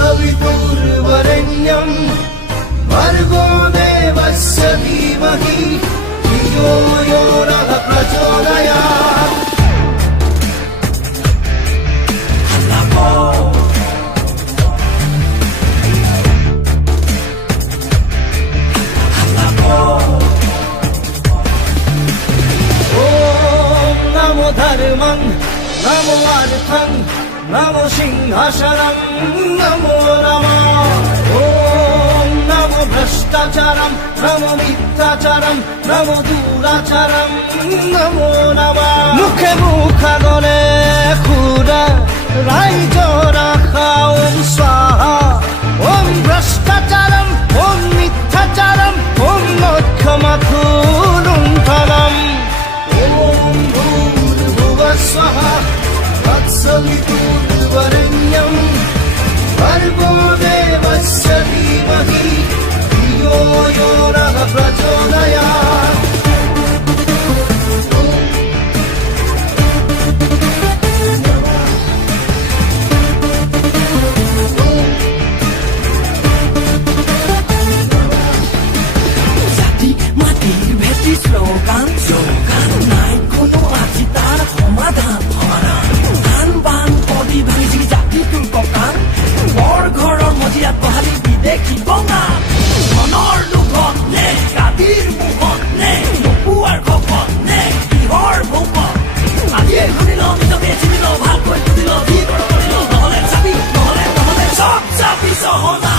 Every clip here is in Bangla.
तत्सवितुर्वरेण्यं भर्गो देवस्य धीमहि धियो यो नः प्रचोदयात्। नमो धर्मं नमो अर्थं नमो सिंहासनं नमो नमः। ॐ नमो भ्रष्टाचारं नमो मिथ्याचारं नमो दुराचारं नमो नमः। मुखे मुखा गले खुरा राइज राखा ॐ स्वाहा। ॐ भ्रष्टाचारं ॐ मिथ्याचारं ॐ मोक्षमाखुलुण्ठनम्। ॐ भूर्भुवः स्वः तत्सवितुर्वरेण्यं भर्गो देवस्य धीमहि धियो यो नः प्रचोदयात्। স্লোগান স্লোগান নাই কোনো আজি তার সমাধান ধান বান পদি ভাঙি জাতিটোৰ ককান বৰ ঘৰৰ মজিয়াত বহালি বিদেশী বঙা ধনৰ লোভত নে গাদীৰ মুখত নে নপুৱাৰ খপত নে কিহৰ ভোকত আজিয়ে শুনিল নিজকে চিনিল ভালকৈ বুজিল যি কৰিল নহলে চাবি নহলে নহলে চব চাবি চহনা।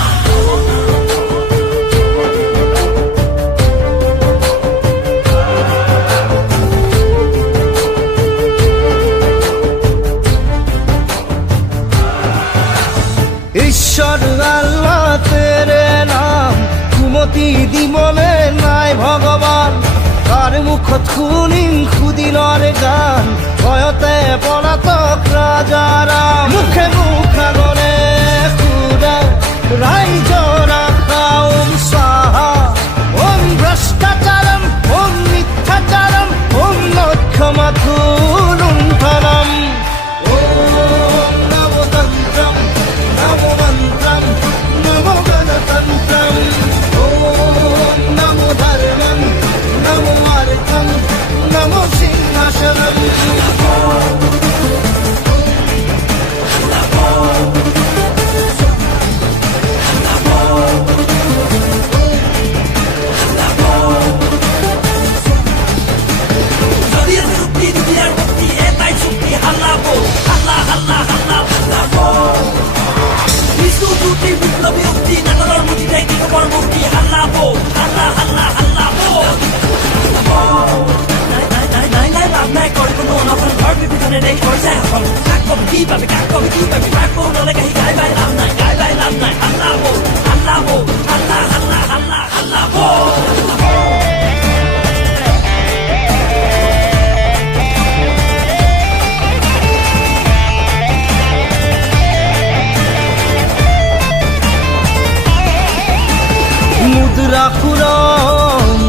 ঈশ্বর আল্লাহ তেরে নাম কুমতি দিবনে নাই ভগবান। কার মুখত শুনিম সুদিনৰ গান ভয়তে পলাতক ৰাজাৰাম। মুখে মুখা গলে খুৰা ৰাইজ ৰাখা ॐ स्वाहा। ॐ भ्रष्टाचारं ॐ मिथ्याचारं ॐ मोक्षमाखुलुण्ठनम्। ॐ नमो तन्त्रं नमो मन्त्रं नमो गणतन्त्रं। ॐ नमो धर्मं नमो अर्थं नमो सिंहासनं। মুদ্রা খুরম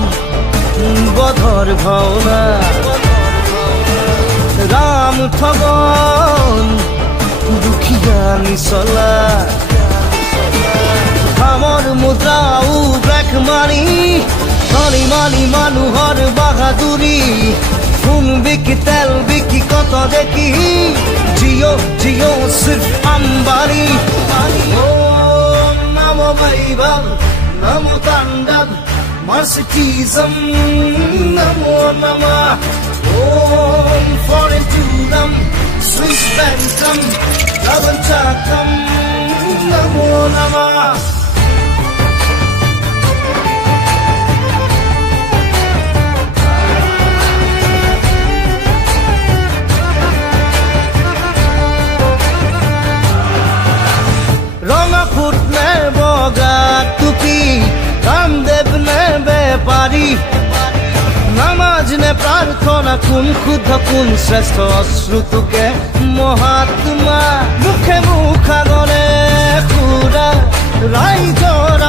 বধর ভাওনা রাম ঠগন দুখিয়া নিচলা খামৰ মুদ্ৰাও ব্ৰেক মাৰি ধনী মানি মানুহৰ বাহাদুৰি সোণ বিকি তেল বিকি কত দেখি জিঅ' জিঅ' সিৰ্ফ আম্বানী। ওম নমো বৈভৱ नमो तांडव मर्सिडीजम नमो नमः। ॐ फॉरेन टूरम स्विस बैंकम लवंचाकम नमो नमः। रंगा फुट ने बगा टुपी रामदेव ने बेपारी নামাজ নে প্রার্থনা কোন শুদ্ধ কোন শ্রেষ্ঠ অশ্রুতুকে মহাত্মা। মুখে মুখা গলে খুৰা ৰাইজৰ